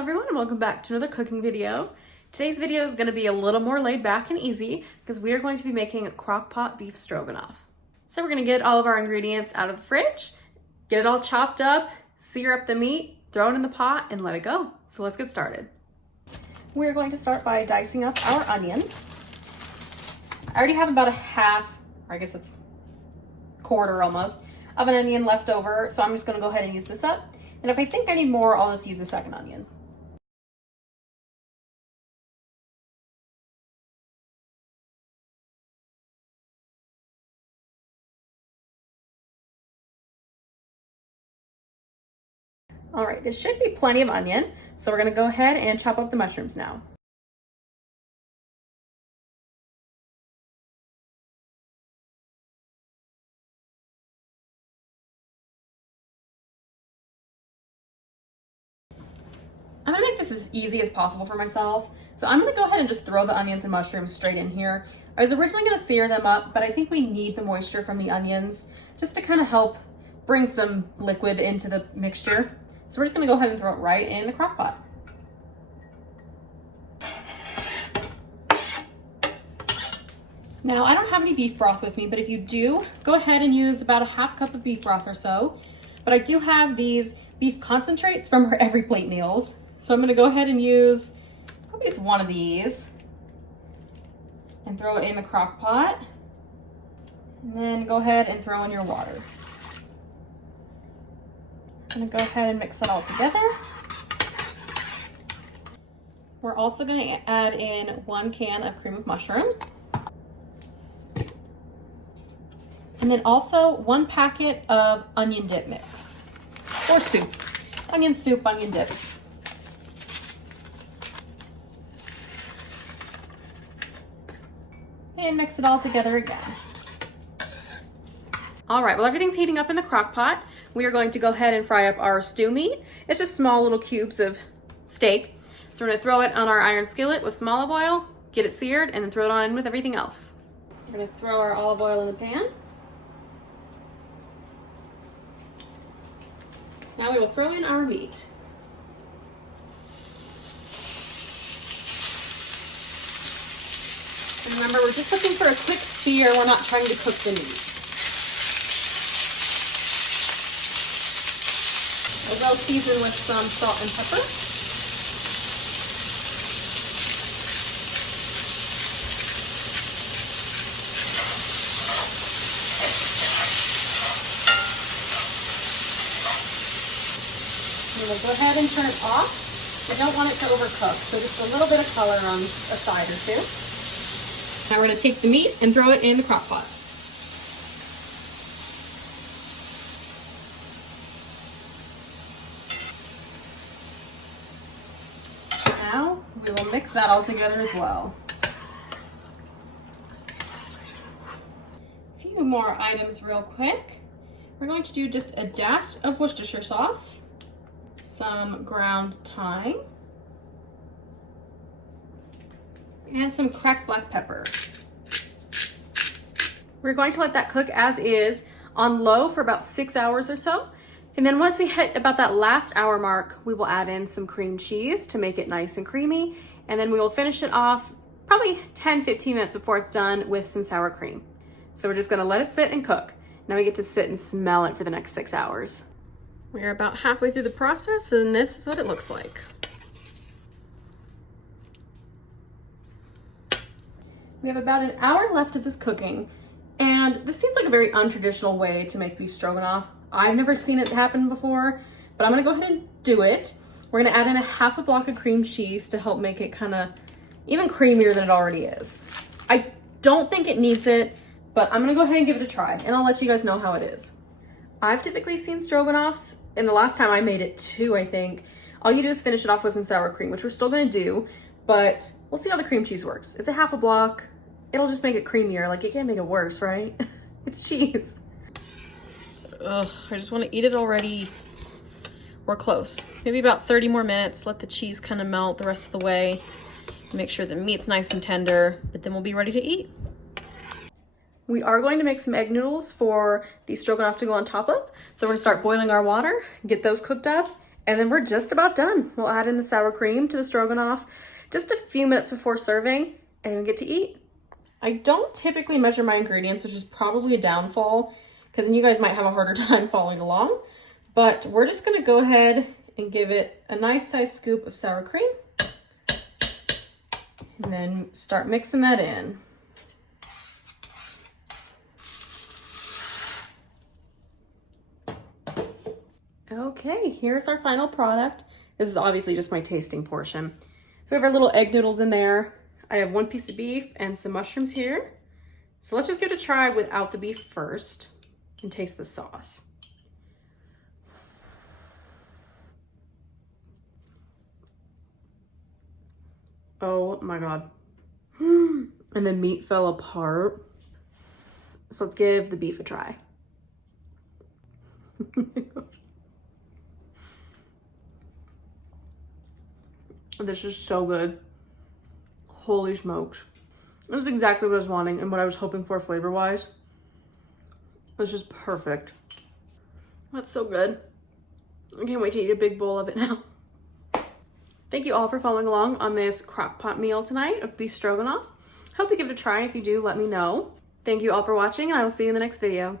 everyone, and welcome back to another cooking video. Today's video is going to be a little more laid back and easy because we are going to be making a crock-pot beef stroganoff. So we're going to get all of our ingredients out of the fridge, get it all chopped up, sear up the meat, throw it in the pot, and let it go. So let's get started. We're going to start by dicing up our onion. I already have about a half, or I guess it's quarter almost, of an onion left over, so I'm just going to go ahead and use this up. And if I think I need more, I'll just use the second onion. All right, this should be plenty of onion, so we're gonna go ahead and chop up the mushrooms now. I'm gonna make this as easy as possible for myself. So I'm gonna go ahead and just throw the onions and mushrooms straight in here. I was originally gonna sear them up, but I think we need the moisture from the onions just to kind of help bring some liquid into the mixture. So we're just gonna go ahead and throw it right in the crock pot. Now, I don't have any beef broth with me, but if you do, go ahead and use about a half cup of beef broth or so. But I do have these beef concentrates from our Every Plate meals. So I'm gonna go ahead and use probably just one of these and throw it in the crock pot. And then go ahead and throw in your water. I'm gonna go ahead and mix that all together. We're also gonna add in 1 can of cream of mushroom. And then also 1 packet of onion dip mix, or soup. Onion soup, onion dip. And mix it all together again. All right, well, everything's heating up in the crock pot. We are going to go ahead and fry up our stew meat. It's just small little cubes of steak. So we're gonna throw it on our iron skillet with some olive oil, get it seared, and then throw it on with everything else. We're gonna throw our olive oil in the pan. Now we will throw in our meat. And remember, we're just looking for a quick sear. We're not trying to cook the meat. We'll season with some salt and pepper. We'll go ahead and turn it off. We don't want it to overcook, so just a little bit of color on a side or two. Now we're going to take the meat and throw it in the crock pot. Now we will mix that all together as well. A few more items real quick. We're going to do just a dash of Worcestershire sauce, some ground thyme, and some cracked black pepper. We're going to let that cook as is on low for about 6 hours or so. And then once we hit about that last hour mark, we will add in some cream cheese to make it nice and creamy. And then we will finish it off probably 10-15 minutes before it's done with some sour cream. So we're just gonna let it sit and cook. Now we get to sit and smell it for the next 6 hours. We're about halfway through the process, and this is what it looks like. We have about an hour left of this cooking, and this seems like a very untraditional way to make beef stroganoff. I've never seen it happen before, but I'm gonna go ahead and do it. We're gonna add in a half a block of cream cheese to help make it kind of even creamier than it already is. I don't think it needs it, but I'm gonna go ahead and give it a try, and I'll let you guys know how it is. I've typically seen stroganoffs, and the last time I made it too, I think, all you do is finish it off with some sour cream, which we're still gonna do, but we'll see how the cream cheese works. It's a half a block. It'll just make it creamier. Like, it can't make it worse, right? It's cheese. Ugh, I just wanna eat it already. We're close. Maybe about 30 more minutes. Let the cheese kind of melt the rest of the way. Make sure the meat's nice and tender, but then we'll be ready to eat. We are going to make some egg noodles for the stroganoff to go on top of. So we're gonna start boiling our water, get those cooked up, And then we're just about done. We'll add in the sour cream to the stroganoff just a few minutes before serving and get to eat. I don't typically measure my ingredients, which is probably a downfall because then you guys might have a harder time following along. But we're just gonna go ahead and give it a nice sized scoop of sour cream and then start mixing that in. Okay, here's our final product. This is obviously just my tasting portion. So we have our little egg noodles in there. I have 1 piece of beef and some mushrooms here. So let's just give it a try without the beef first and taste the sauce. Oh my God. And the meat fell apart. So let's give the beef a try. This is so good. Holy smokes. This is exactly what I was wanting and what I was hoping for flavor-wise. It's just perfect. That's so good. I can't wait to eat a big bowl of it now. Thank you all for following along on this Crockpot meal tonight of beef stroganoff. Hope you give it a try. If you do, let me know. Thank you all for watching, and I will see you in the next video.